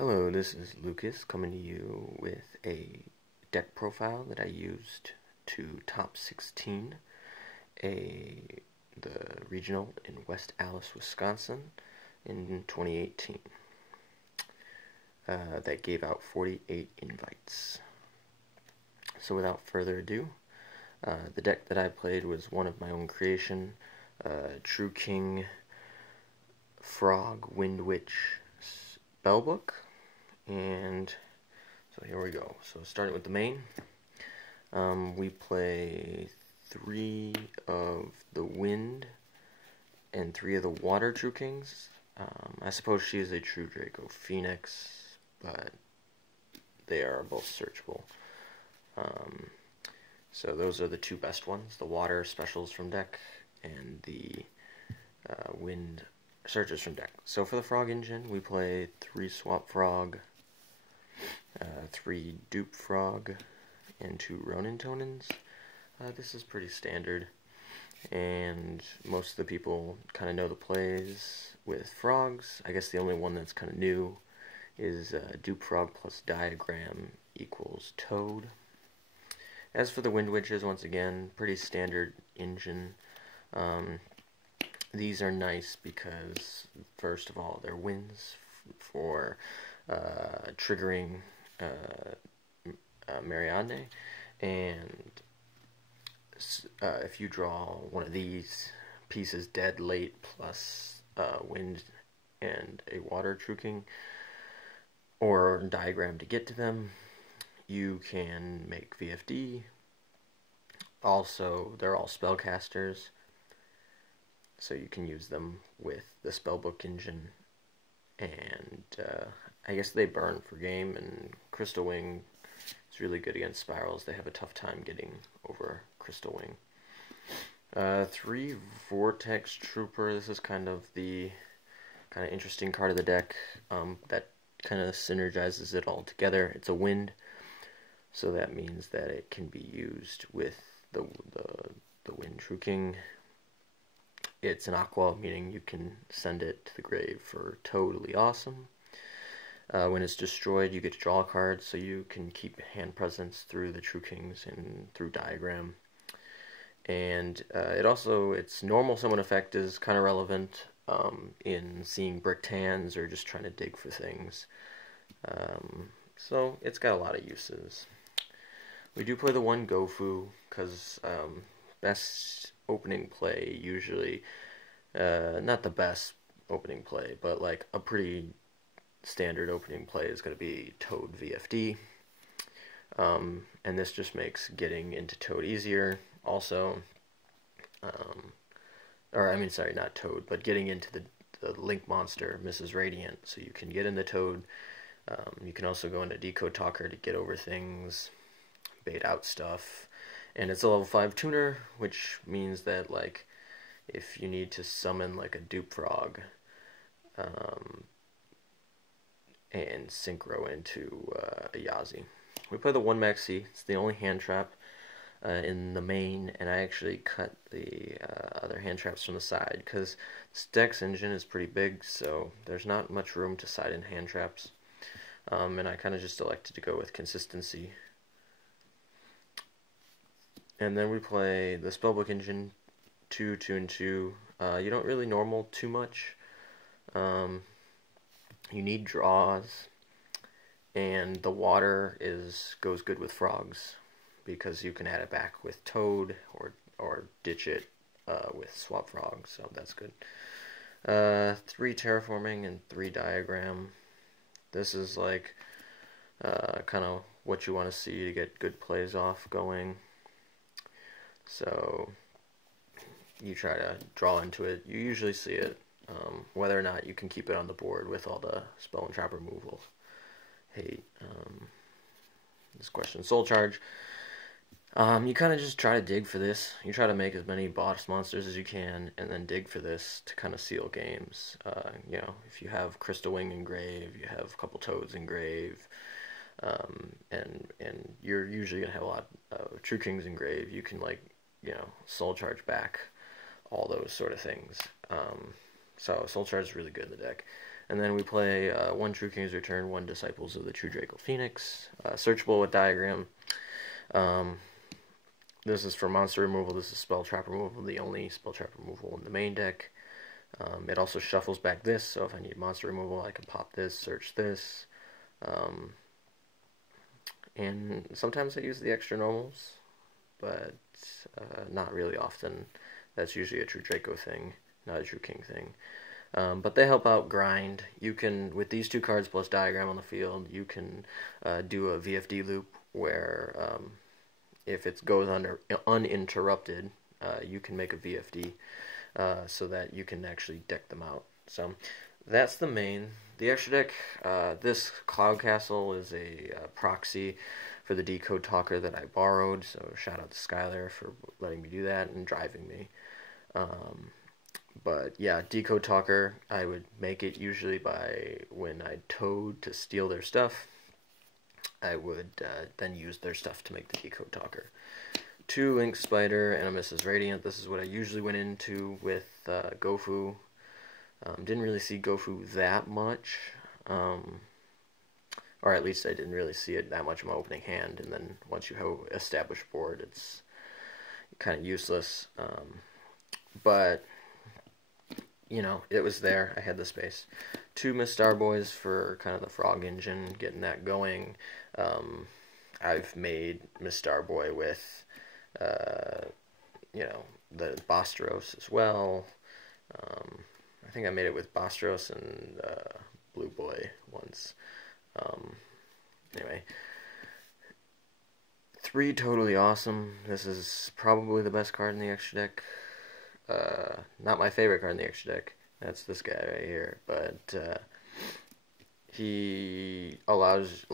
Hello, this is Lucas coming to you with a deck profile that I used to top 16 the regional in West Allis, Wisconsin in 2018. That gave out 48 invites. So without further ado, the deck that I played was one of my own creation, True King Frog Wind Witch Spellbook. And so here we go. So starting with the main, we play 3 of the wind and 3 of the water True Kings. I suppose she is a True Draco Phoenix, but they are both searchable. So those are the 2 best ones, the water specials from deck and the wind searches from deck. So for the frog engine, we play 3 swap frog, 3 dupe frog, and 2 Ronin Tonins. This is pretty standard, and most of the people kind of know the plays with frogs. I guess the only one that's kind of new is dupe frog plus diagram equals toad. As for the wind witches, once again, pretty standard engine. These are nice because, first of all, they're winds for triggering Marianne, and if you draw one of these pieces dead late plus wind and a water True King or diagram to get to them, you can make VFD. Also, they're all spellcasters, so you can use them with the Spellbook engine, and I guess they burn for game, and Crystal Wing is really good against spirals. They have a tough time getting over Crystal Wing. 3 Vortex Trooper. This is kind of the interesting card of the deck that kind of synergizes it all together. It's a wind, so that means that it can be used with the wind True King. It's an aqua, meaning you can send it to the grave for totally awesome. When it's destroyed, you get to draw a card, so you can keep hand presence through the True Kings and through diagram. And its normal summon effect is kind of relevant in seeing bricked hands or just trying to dig for things. So it's got a lot of uses. We do play the 1 Gofu because best opening play usually, not the best opening play, but like a pretty standard opening play is going to be Toad VFD, and this just makes getting into Toad easier. Also, sorry, not Toad, but getting into the Link monster, Mrs. Radiant, so you can get into Toad. You can also go into Decode Talker to get over things, bait out stuff, and it's a level 5 tuner, which means that, like, if you need to summon like a dupe frog and synchro into a Yazi. We play the 1 Maxi. It's the only hand trap in the main, and I actually cut the other hand traps from the side because this deck's engine is pretty big, so there's not much room to side in hand traps, and I kind of just elected to go with consistency. And then we play the Spellbook engine, 2, 2, and 2. You don't really normal too much. You need draws, and the water goes good with frogs because you can add it back with Toad or ditch it with swap frog, so that's good. 3 terraforming and 3 diagram. This is like kind of what you want to see to get good plays off going. So you try to draw into it. You usually see it. Whether or not you can keep it on the board with all the spell and trap removal. Hate this question. Soul Charge. You kind of just try to dig for this. You try to make as many boss monsters as you can, and then dig for this to kind of seal games. You know, if you have Crystal Wing in grave, you have a couple Toads in grave, and you're usually gonna have a lot of True Kings in grave. You can, like, you know, Soul Charge back all those sort of things. So Soul Charge is really good in the deck. And then we play 1 True King's Return, 1 Disciples of the True Draco Phoenix. Searchable with diagram. This is for monster removal. This is spell trap removal, the only spell trap removal in the main deck. It also shuffles back this, so if I need monster removal, I can pop this, search this. And sometimes I use the extra normals, but not really often. That's usually a True Draco thing, not a True King thing. But they help out grind. You can, with these 2 cards plus diagram on the field, you can do a VFD loop where if it goes uninterrupted, you can make a VFD so that you can actually deck them out. So that's the main. The extra deck, this Cloud Castle is a proxy for the Decode Talker that I borrowed, so shout out to Skylar for letting me do that and driving me. But yeah, Decode Talker, I would make it usually by when I towed to steal their stuff. I would then use their stuff to make the Decode Talker. 2 Link Spider and a Mrs. Radiant. This is what I usually went into with Gofu. Didn't really see Gofu that much. Or at least I didn't really see it that much in my opening hand. And then once you have established board, it's kind of useless. But you know, it was there. I had the space. 2 Miss Starboys for kind of the frog engine, getting that going. I've made Miss Starboy with, you know, the Bostros as well. I think I made it with Bostros and Blue Boy once. Anyway. 3 Totally Awesome. This is probably the best card in the extra deck. Not my favorite card in the extra deck. That's this guy right here. But he allows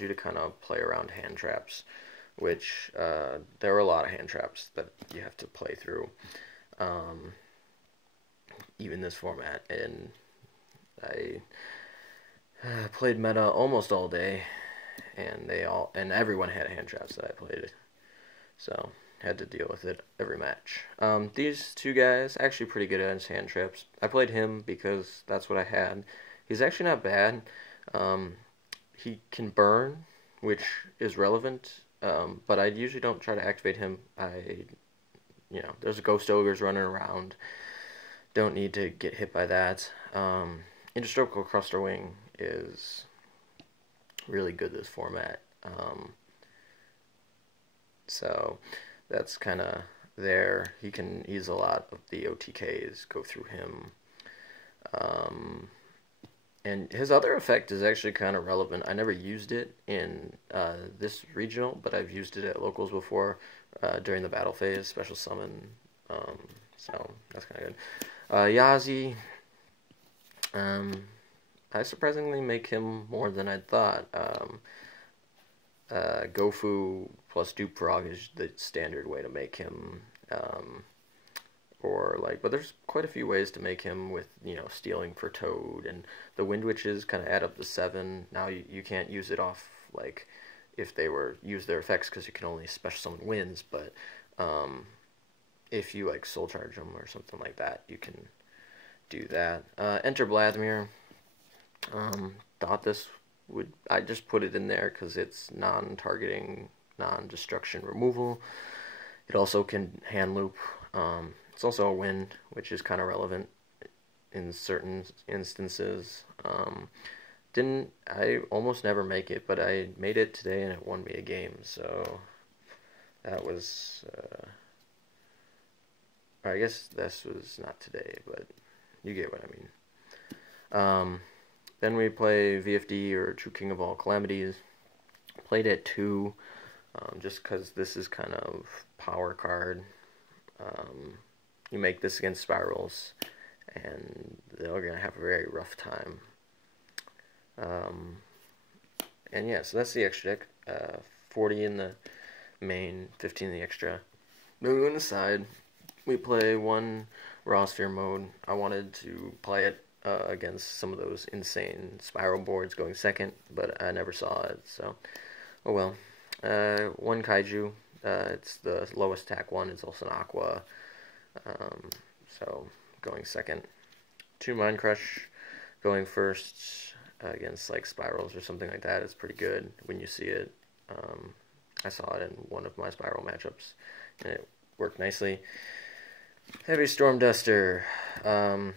you to kind of play around hand traps, which there are a lot of hand traps that you have to play through. Even this format, and I played meta almost all day, and everyone had hand traps that I played, so had to deal with it every match. These 2 guys, actually pretty good at his hand traps. I played him because that's what I had. He's actually not bad. He can burn, which is relevant, but I usually don't try to activate him. You know, there's ghost ogres running around. Don't need to get hit by that. Indestructible Cluster Wing is really good this format. So that's kind of there. He can ease a lot of the OTKs, go through him. And his other effect is actually kind of relevant. I never used it in this regional, but I've used it at locals before during the battle phase, special summon. So that's kind of good. Yazi, I surprisingly make him more than I thought. Gofu plus Dupe Frog is the standard way to make him. But there's quite a few ways to make him with, you know, stealing for Toad, and the Wind Witches kind of add up to 7. Now you can't use it off, like, if they use their effects, because you can only special summon winds, but if you, like, soul charge them or something like that, you can do that. Enter Vladimir. Thought this would, I just put it in there because it's non-targeting, non-destruction removal. It also can hand loop. It's also a wind, which is kind of relevant in certain instances. I almost never make it, but I made it today and it won me a game, so that was, I guess this was not today, but you get what I mean. Then we play VFD, or True King of All Calamities. Played at 2, just because this is kind of power card. You make this against spirals, and they're going to have a very rough time. And yeah, so that's the extra deck. 40 in the main, 15 in the extra. Moving on the side, we play 1 Raw Sphere mode. I wanted to play it against some of those insane spiral boards going second, but I never saw it, so oh well. 1 Kaiju. It's the lowest attack one. It's also an Aqua. So going second. 2 Mind Crush. going first against like spirals or something like that is pretty good when you see it. I saw it in one of my spiral matchups, and it worked nicely. Heavy Storm Duster. I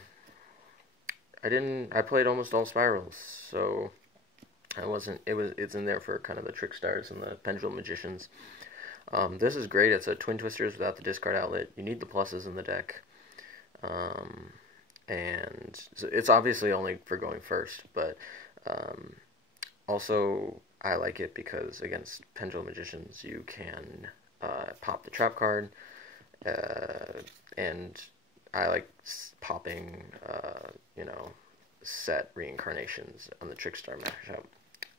played almost all spirals, so it's in there for kind of the Trick Stars and the Pendulum Magicians. This is great. It's a Twin Twisters without the discard outlet. You need the pluses in the deck. And it's obviously only for going first, but also I like it because against Pendulum Magicians you can pop the trap card, and I like popping, set reincarnations on the Trickstar matchup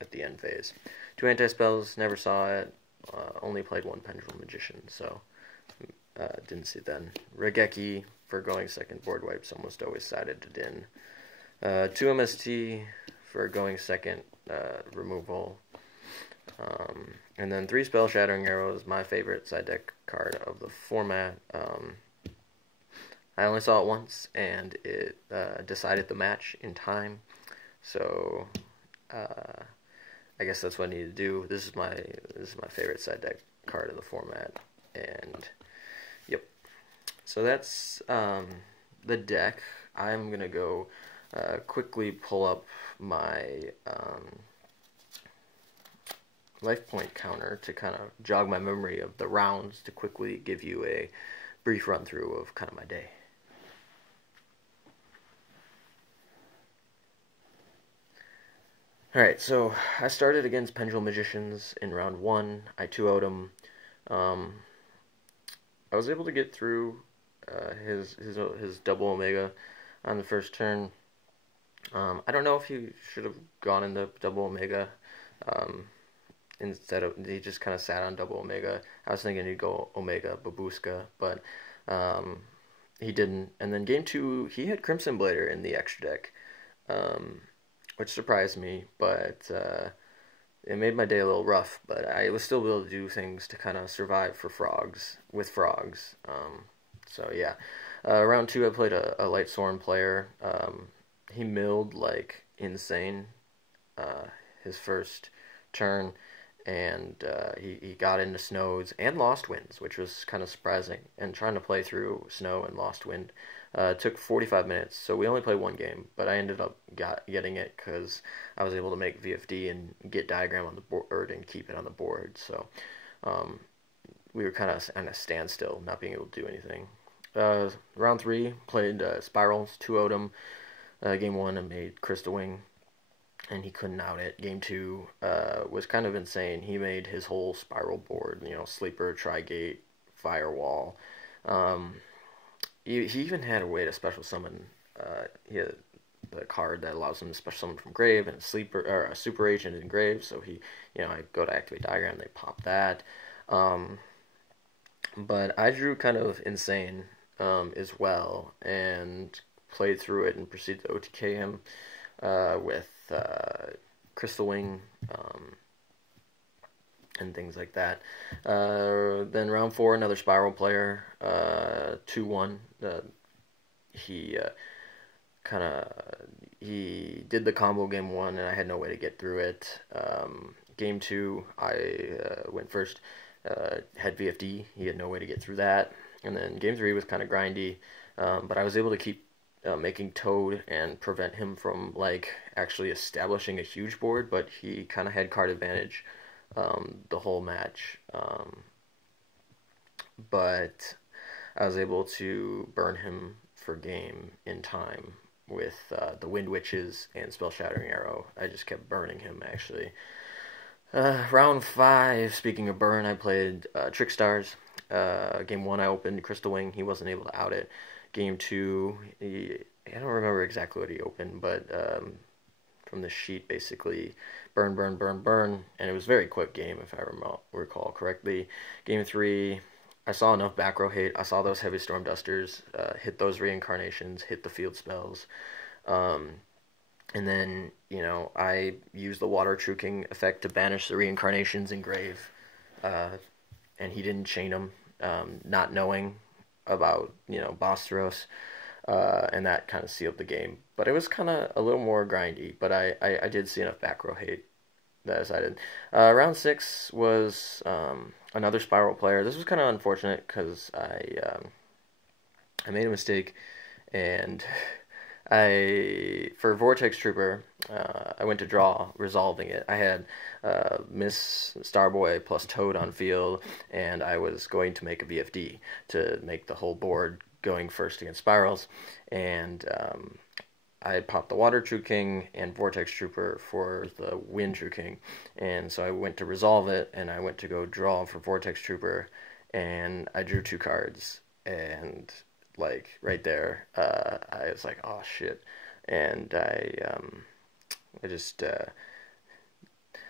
at the end phase. 2 anti-spells, never saw it, only played 1 Pendulum Magician, so didn't see it then. Regeki for going second, board wipes, almost always sided to Din. 2 MST for going second, removal. And then 3 Spell Shattering Arrows, my favorite side deck card of the format. I only saw it once, and it decided the match in time. So I guess that's what I need to do. This is my favorite side deck card of the format, and yep. So that's the deck. I'm gonna go quickly pull up my life point counter to kind of jog my memory of the rounds, to quickly give you a brief run through of kind of my day. Alright, so I started against Pendulum Magicians in round 1. I 2-0'd him. I was able to get through his double Omega on the first turn. I don't know if he should have gone into double Omega instead of, he just kind of sat on double Omega. I was thinking he'd go Omega Babushka, but he didn't. And then game 2, he had Crimson Blader in the extra deck, which surprised me, but it made my day a little rough. But I was still able to do things to kind of survive for frogs, with frogs. So yeah, round 2 I played a Light Sworn player. He milled like insane his first turn, and he got into snows and lost winds, which was kind of surprising. And trying to play through snow and lost wind took 45 minutes, so we only played 1 game, but I ended up getting it because I was able to make VFD and get diagram on the board and keep it on the board. So we were kind of on a standstill, not being able to do anything. Round 3, played Spirals, 2-0'd him. Game 1, I made Crystal Wing, and he couldn't out it. Game 2 was kind of insane. He made his whole spiral board, Sleeper, Trigate, Firewall. He even had a way to special summon. He had the card that allows him to special summon from Grave, and a Sleeper or a Super Agent in Grave. So he, I go to activate Diagram, they pop that. But I drew kind of insane as well, and played through it and proceeded to OTK him with Crystal Wing and things like that. Then round 4, another Spiral player, 2-1. He he did the combo game 1, and I had no way to get through it. Game 2, I went first, had VFD. He had no way to get through that. And then game 3 was kind of grindy, but I was able to keep making Toad and prevent him from actually establishing a huge board, but he kind of had card advantage the whole match. But I was able to burn him for game in time with the Wind Witches and Spell Shattering Arrow. I just kept burning him, actually. Round 5, speaking of burn, I played Trick Stars. Game 1, I opened Crystal Wing. He wasn't able to out it. Game 2, I don't remember exactly what he opened, but from the sheet, basically, burn, burn, burn, burn, and it was a very quick game, if I recall correctly. Game 3, I saw enough back row hate. I saw those Heavy Storm Dusters, hit those reincarnations, hit the field spells, and then, I used the Water Truking effect to banish the reincarnations in Grave, and he didn't chain them, not knowing about, Boss Thros. and that kind of sealed the game. But it was kind of a little more grindy, but I did see enough back row hate that I decided. Round 6 was another spiral player. This was kind of unfortunate because I made a mistake, and for Vortex Trooper, I went to draw, resolving it. I had Miss Starboy plus Toad on field, and I was going to make a VFD to make the whole board going first against spirals, and I popped the Water True King and Vortex Trooper for the Wind True King, and so I went to resolve it, and I went to go draw for Vortex Trooper, and I drew 2 cards, and like right there, I was like, oh shit, and I just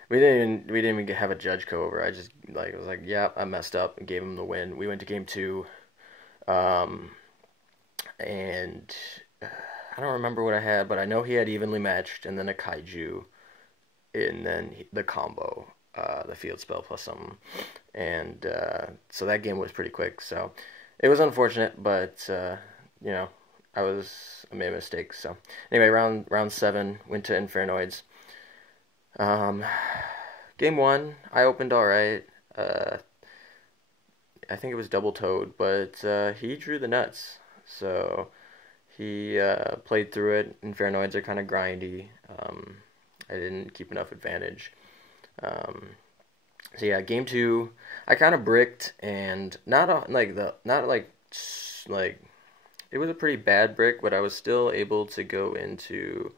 we didn't even have a judge go over. I just like was like, yeah, I messed up and gave him the win. We went to game 2, and I don't remember what I had, but I know he had evenly matched, and then a kaiju, and then the combo, the field spell plus something, and so that game was pretty quick. So it was unfortunate, but you know, I made a mistake. So anyway, round 7 went to Infernoids. Game 1, I opened all right. I think it was double Toad, but he drew the nuts. So he played through it. Infernoids are kind of grindy. I didn't keep enough advantage. So yeah, game 2, I kind of bricked, and not like it was a pretty bad brick, but I was still able to go into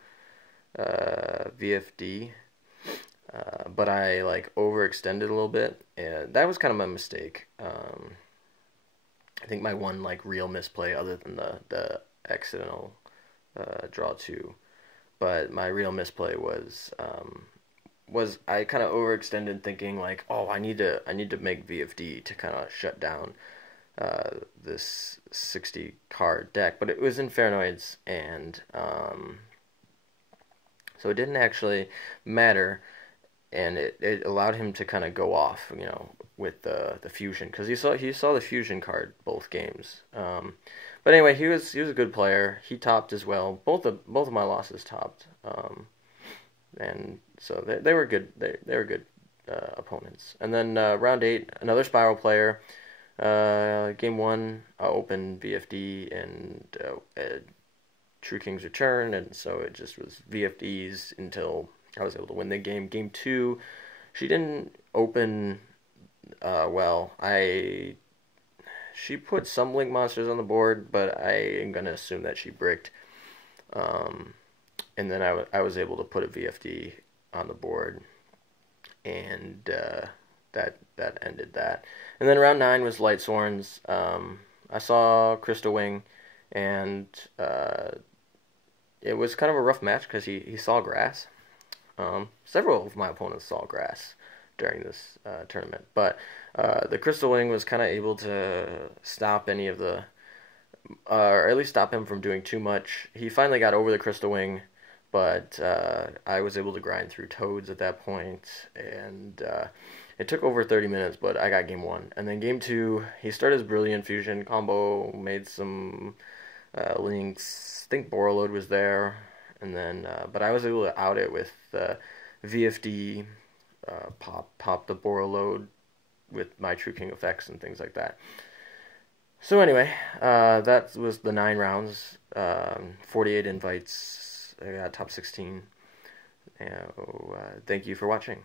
VFD. But I like overextended a little bit, and that was kind of my mistake. I think my one like real misplay, other than the accidental draw 2, but my real misplay was I kind of overextended, thinking like, oh, I need to make VFD to kind of shut down this 60 card deck, but it was Infernoids, and so it didn't actually matter, and it allowed him to kind of go off, you know, with the fusion, because he saw the fusion card both games. But anyway, he was a good player. He topped as well. Both of my losses topped, and so they were good. They were good opponents. And then round 8, another spiral player. Game 1, I opened VFD and True King's Return, and so it just was VFDs until I was able to win the game. Game 2, she didn't open well. She put some Link monsters on the board, but I am gonna assume that she bricked. And then I was able to put a VFD on the board, and that ended that. And then round 9 was Light Sworns. I saw Crystal Wing, and it was kind of a rough match because he saw grass. Several of my opponents saw grass during this tournament, but the Crystal Wing was kind of able to stop any of the, or at least stop him from doing too much. He finally got over the Crystal Wing, but I was able to grind through Toads at that point, and it took over 30 minutes, but I got game 1. And then game 2, he started his Brilliant Fusion combo, made some links. I think Borreload was there, and then but I was able to out it with VFD, pop the Borreload with my True King effects and things like that. So anyway, that was the 9 rounds, 48 invites. I got top 16. Thank you for watching.